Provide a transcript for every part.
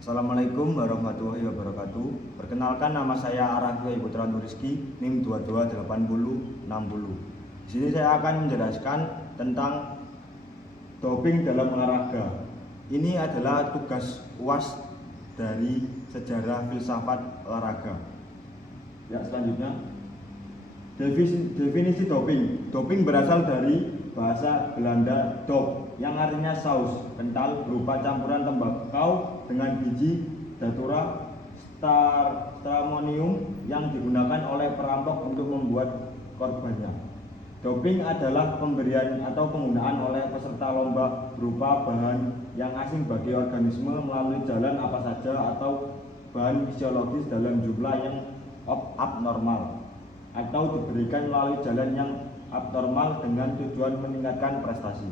Assalamualaikum warahmatullahi wabarakatuh. Perkenalkan, nama saya Arafia Putra Nuriski, NIM 228060. Di sini saya akan menjelaskan tentang doping dalam olahraga. Ini adalah tugas UAS dari sejarah filsafat olahraga. Ya, selanjutnya definisi doping. Doping berasal dari bahasa Belanda dop, yang artinya saus kental berupa campuran tembakau dengan biji datura stramonium yang digunakan oleh perampok untuk membuat korbannya. Doping adalah pemberian atau penggunaan oleh peserta lomba berupa bahan yang asing bagi organisme melalui jalan apa saja atau bahan fisiologis dalam jumlah yang abnormal, atau diberikan melalui jalan yang abnormal dengan tujuan meningkatkan prestasi.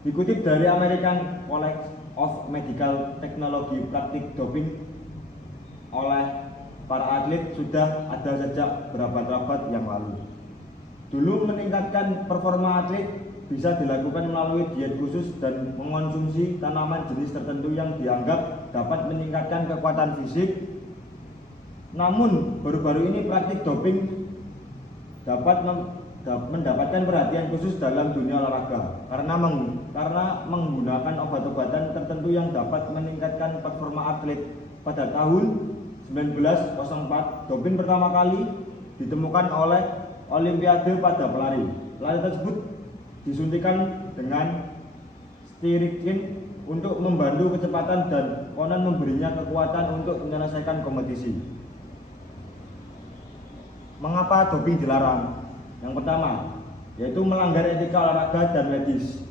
Dikutip dari American College of Medical Technology, praktik doping oleh para atlet sudah ada sejak berabad-abad yang lalu. Dulu meningkatkan performa atlet bisa dilakukan melalui diet khusus dan mengonsumsi tanaman jenis tertentu yang dianggap dapat meningkatkan kekuatan fisik. Namun baru-baru ini praktik doping dapat mendapatkan perhatian khusus dalam dunia olahraga karena menggunakan obat-obatan tertentu yang dapat meningkatkan performa atlet. Pada tahun 1904, doping pertama kali ditemukan oleh Olimpiade pada pelari. Pelari tersebut disuntikan dengan stirikin untuk membantu kecepatan dan konon memberinya kekuatan untuk menyelesaikan kompetisi. Mengapa doping dilarang? Yang pertama, yaitu melanggar etika olahraga dan medis,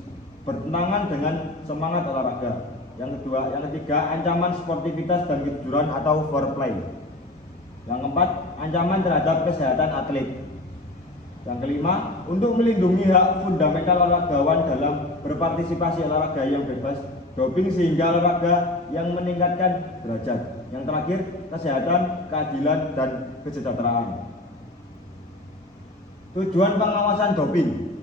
bertentangan dengan semangat olahraga. Yang ketiga, ancaman sportivitas dan kejujuran atau fair play. Yang keempat, ancaman terhadap kesehatan atlet. Yang kelima, untuk melindungi hak fundamental olahragawan dalam berpartisipasi olahraga yang bebas doping sehingga olahraga yang meningkatkan derajat. Yang terakhir, kesehatan, keadilan, dan kesejahteraan. Tujuan pengawasan doping: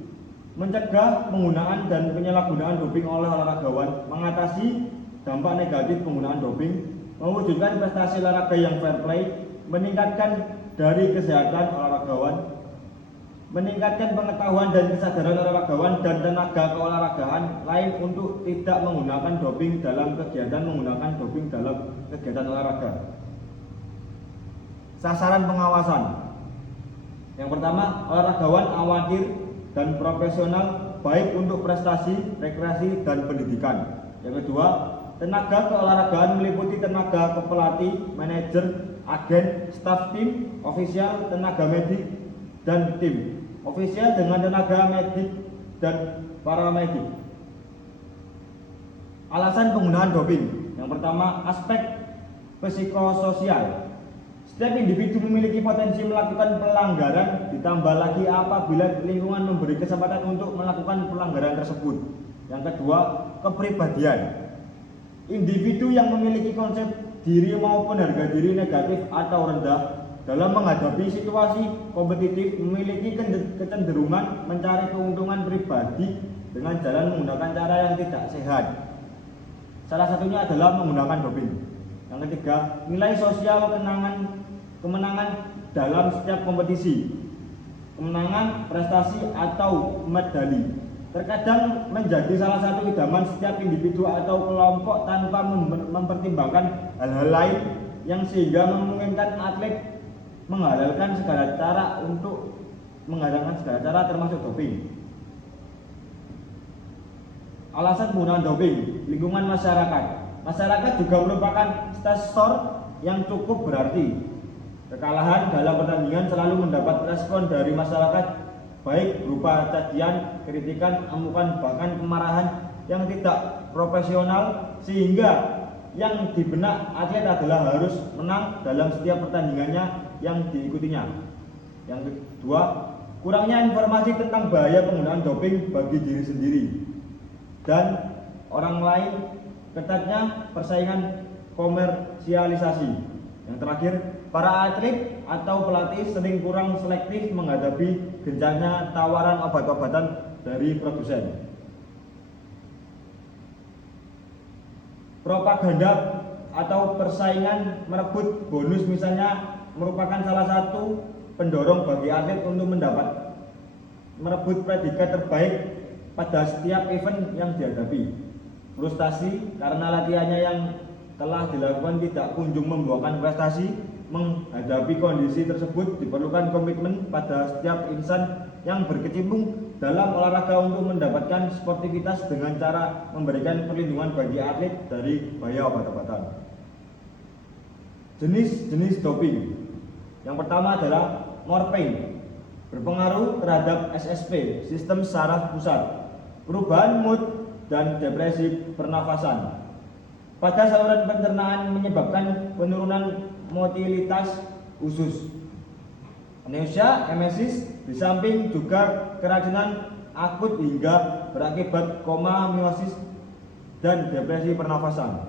mencegah penggunaan dan penyalahgunaan doping oleh olahragawan, mengatasi dampak negatif penggunaan doping, mewujudkan prestasi olahraga yang fair play, meningkatkan dari kesehatan olahragawan, meningkatkan pengetahuan dan kesadaran olahragawan dan tenaga keolahragaan lain untuk tidak menggunakan doping dalam kegiatan olahraga. Sasaran pengawasan: yang pertama, olahragawan amatir dan profesional baik untuk prestasi, rekreasi, dan pendidikan. Yang kedua, tenaga keolahragaan meliputi tenaga pelatih, manajer, agen, staf tim, ofisial, tenaga medik, dan tim ofisial dengan tenaga medik dan paramedik. Alasan penggunaan doping: yang pertama, aspek psikososial. Setiap individu memiliki potensi melakukan pelanggaran, ditambah lagi apabila lingkungan memberi kesempatan untuk melakukan pelanggaran tersebut. Yang kedua, kepribadian. Individu yang memiliki konsep diri maupun harga diri negatif atau rendah dalam menghadapi situasi kompetitif memiliki kecenderungan mencari keuntungan pribadi dengan jalan menggunakan cara yang tidak sehat. Salah satunya adalah menggunakan doping. Yang ketiga, nilai sosial kemenangan dalam setiap kompetisi, kemenangan, prestasi, atau medali terkadang menjadi salah satu idaman setiap individu atau kelompok tanpa mempertimbangkan hal-hal lain yang sehingga memungkinkan atlet menghalalkan segala cara termasuk doping. Alasan penggunaan doping: lingkungan masyarakat. Masyarakat juga merupakan stresor yang cukup berarti. Kekalahan dalam pertandingan selalu mendapat respon dari masyarakat, baik berupa cacian, kritikan, amukan, bahkan kemarahan yang tidak profesional, sehingga yang di benak atlet adalah harus menang dalam setiap pertandingannya yang diikutinya. Yang kedua, kurangnya informasi tentang bahaya penggunaan doping bagi diri sendiri dan orang lain, ketatnya persaingan komersialisasi. Yang terakhir, para atlet atau pelatih sering kurang selektif menghadapi gencarnya tawaran obat-obatan dari produsen. propaganda atau persaingan merebut bonus misalnya merupakan salah satu pendorong bagi atlet untuk merebut predikat terbaik pada setiap event yang dihadapi. Frustasi karena latihannya yang telah dilakukan tidak kunjung membuahkan prestasi. Menghadapi kondisi tersebut diperlukan komitmen pada setiap insan yang berkecimpung dalam olahraga untuk mendapatkan sportivitas dengan cara memberikan perlindungan bagi atlet dari bahaya obat-obatan. Jenis-jenis doping. Yang pertama adalah morfin, berpengaruh terhadap SSP, sistem saraf pusat, perubahan mood dan depresi pernafasan. Pada saluran pencernaan menyebabkan penurunan motilitas usus. Anosmia, emesis, di samping juga keracunan akut hingga berakibat koma, miosis, dan depresi pernafasan.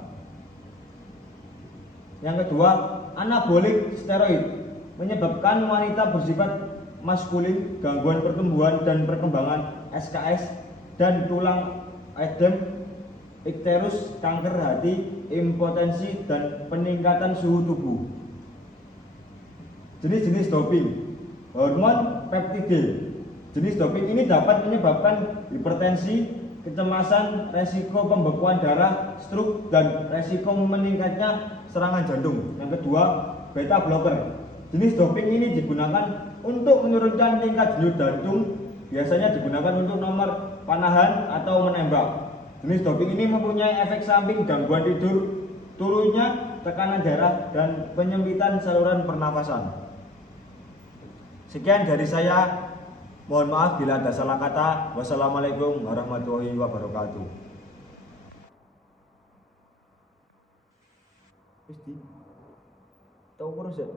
Yang kedua, anabolik steroid menyebabkan wanita bersifat maskulin, gangguan pertumbuhan dan perkembangan SKS dan tulang edem, ikterus, kanker hati, impotensi, dan peningkatan suhu tubuh. Jenis-jenis doping. Hormon peptide. Jenis doping ini dapat menyebabkan hipertensi, kecemasan, resiko pembekuan darah, stroke, dan resiko meningkatnya serangan jantung. Yang kedua, beta blocker. Jenis doping ini digunakan untuk menurunkan tingkat denyut jantung, biasanya digunakan untuk nomor panahan atau menembak. Jenis doping ini mempunyai efek samping gangguan tidur, turunnya tekanan darah, dan penyempitan saluran pernafasan. Sekian dari saya. Mohon maaf bila ada salah kata. Wassalamualaikum warahmatullahi wabarakatuh. Tahu terus ya?